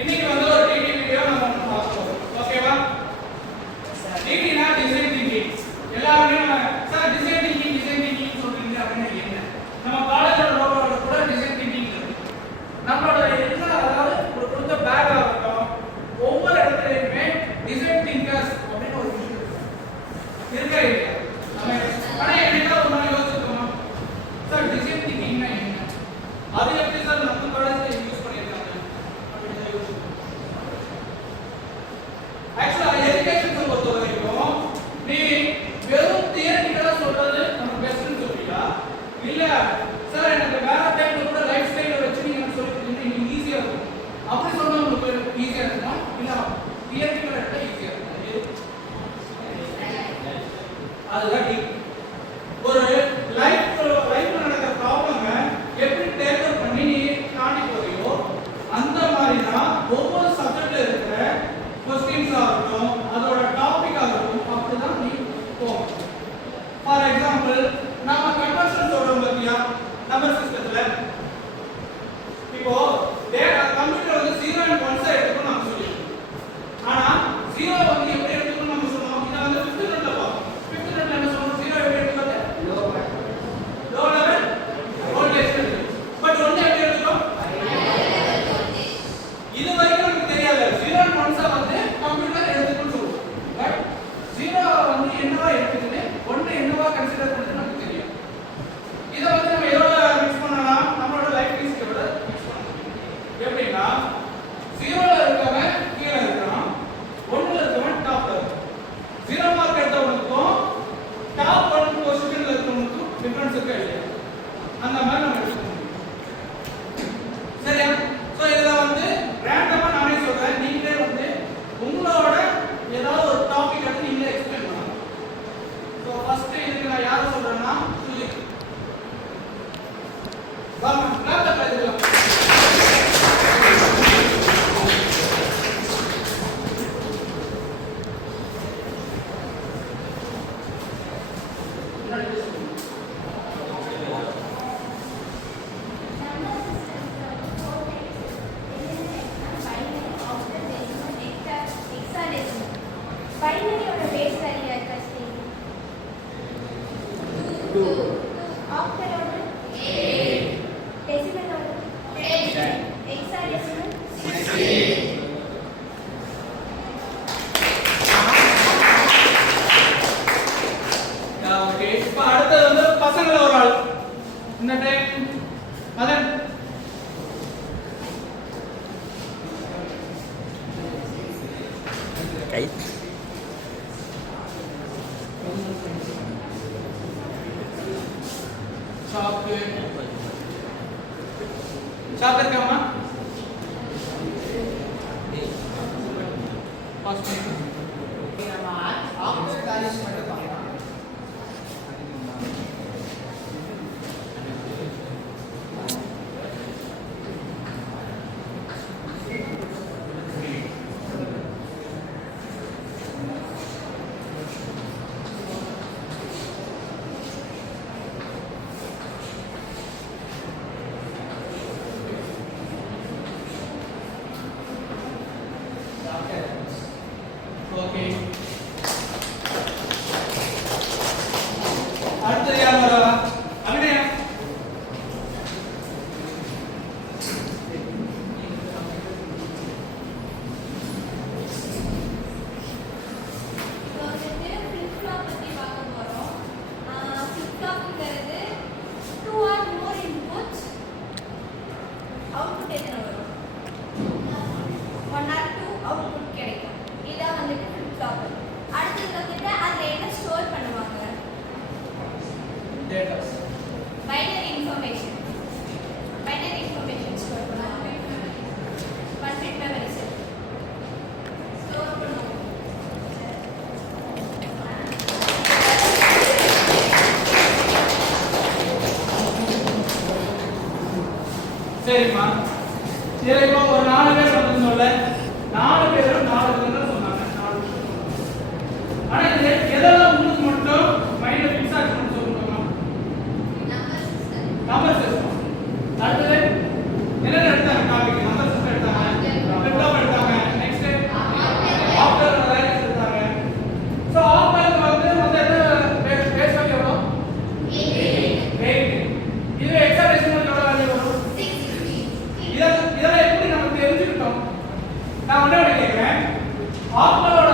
இன்னைக்கு வந்து ஒரு டிடி வீடியோ நம்ம பார்ப்போம். ஓகேவா? டிடினா டிசைன் திங்கிங். எல்லாரும் நம்ம சார் டிசைன் திங்கிங் சொல்றீங்க அப்படினா என்ன? நம்ம காலேஜோட லோகோல கூட டிசைன் திங்கிங் இருக்கு. நம்மளோட எல்லா அதாவது ஒரு கொடுத்த பேக் ஆகட்டும் ஒவ்வொரு இடத்துலயுமே டிசைன் திங்கர்ஸ் அப்படின்னு ஒரு விஷயம் இருக்கா இல்லையா? ஆனா என்னைக்கா ஒரு நாள் யோசிச்சிருக்கோமா சார் டிசைன் திங்கிங்னா என்ன? அது எப்படி சார் நம்ம காலேஜ்ல யூஸ் பண்ணிருக்காங்க அப்படின்னு யோசிச்சிருக்கோம். ஆக்சுவலா எஜுகேஷன் பொறுத்த வரைக்கும் நீ வெறும் தியரிட்டிக்கலா சொல்றது நமக்கு பெஸ்ட்னு சொல்றியா இல்ல சார் எனக்கு வேற டைம்ல கூட லைஃப் ஸ்டைல வச்சு நீங்க சொல்லி கொடுத்தீங்கன்னா ஈஸியா இருக்கும் அப்படி சொன்னா உங்களுக்கு ஈஸியா இருக்குமா இல்ல தியரிட்டிக்கலா எடுத்தா ஈஸியா இருக்கும்? அதுதான் டீப். ஒரு லைஃப்ல நடக்கிற ப்ராப்ளமை எப்படி டேக்கல் பண்ணி நீ தாண்டி போறியோ அந்த மாதிரி தான் ஒவ்வொரு சப்ஜெக்ட்ல இருக்கிற கொஸ்டின்ஸ் ஆகட்டும் அதோட டாபிக் ஆகட்டும் அப்படிதான் நீ போகணும். ஃபார் எக்ஸாம்பிள் நாம கன்வர்ஷன் சொல்றோம் பத்தியா நம்பர் சிஸ்டத்துல இப்போ கம்ப்யூட்டர் வந்து 0 and 1 எடுத்துக்கணும் நம்ம சொல்லிருக்கோம். ஆனா 0 வந்து எப்படி எடுத்துக்கணும் நம்ம சொன்னோம். இத வந்து 5th ரூல்ல பாப்போம். 5th ரூல்ல என்ன சொல்றோம்? 0 எப்படி எடுத்துக்கிறது? லோ லெவல் வோல்டேஜ் எடுத்துக்கணும். பட் 1 எப்படி எடுத்துக்கணும்? இது வரைக்கும் நமக்கு தெரியாது 0 and 1 வந்து கம்ப்யூட்டர் எடுத்துக்கணும்னு சொல்றோம். பட் 0 வந்து என்னவா எடுத்துக்கிட்டு 1 என்னவா கன்சிடர் பண்ணுது நமக்கு தெரியும். இத வந்து நம்ம எதோட மிக்ஸ் பண்ணலாம்? நம்மளோட லைஃப் ஹிஸ்டரியோட மிக்ஸ் பண்ணலாம். எப்படின்னா 0ல இருக்கவன் கீழ இருக்கான் 1ல இருக்கவன் டாப்ல இருக்கான். 0 மார்க் எடுத்தவனுக்கும் டாப் 1 பொசிஷன்ல இருக்கவனுக்கும் டிஃபரன்ஸ் இருக்கா இல்லையா? அந்த மாதிரி நம்ம எடுத்துக்க முடியும். சரியா? சோ இதல வந்து ரேண்டமா நானே சொல்றேன். நீங்களே வந்து உங்களோட ஏதாவது ஒரு டாபிக் எடுத்து நீங்களே எக்ஸ்பிளைன் பண்ணலாம். சோ ஃபர்ஸ்ட் இதுக்கு நான் யாரை சொல்றேன்னா சுஜி. வாங்க கிளாப்ல பேசலாம். ஷாப் இருக்காமா? பாஸ் பண்ணு. நம்ம ஆஃப்டர் காலேஜ் மட்டும் பார்க்கலாம். ஓகே அடுத்து யார் வரவா? அங்கனே output கிடைக்கும். இதான் வந்துட்டு flip flop. நான் ஒண்ணே ஒண்ணு கேட்கிறேன். ஆக்டலோட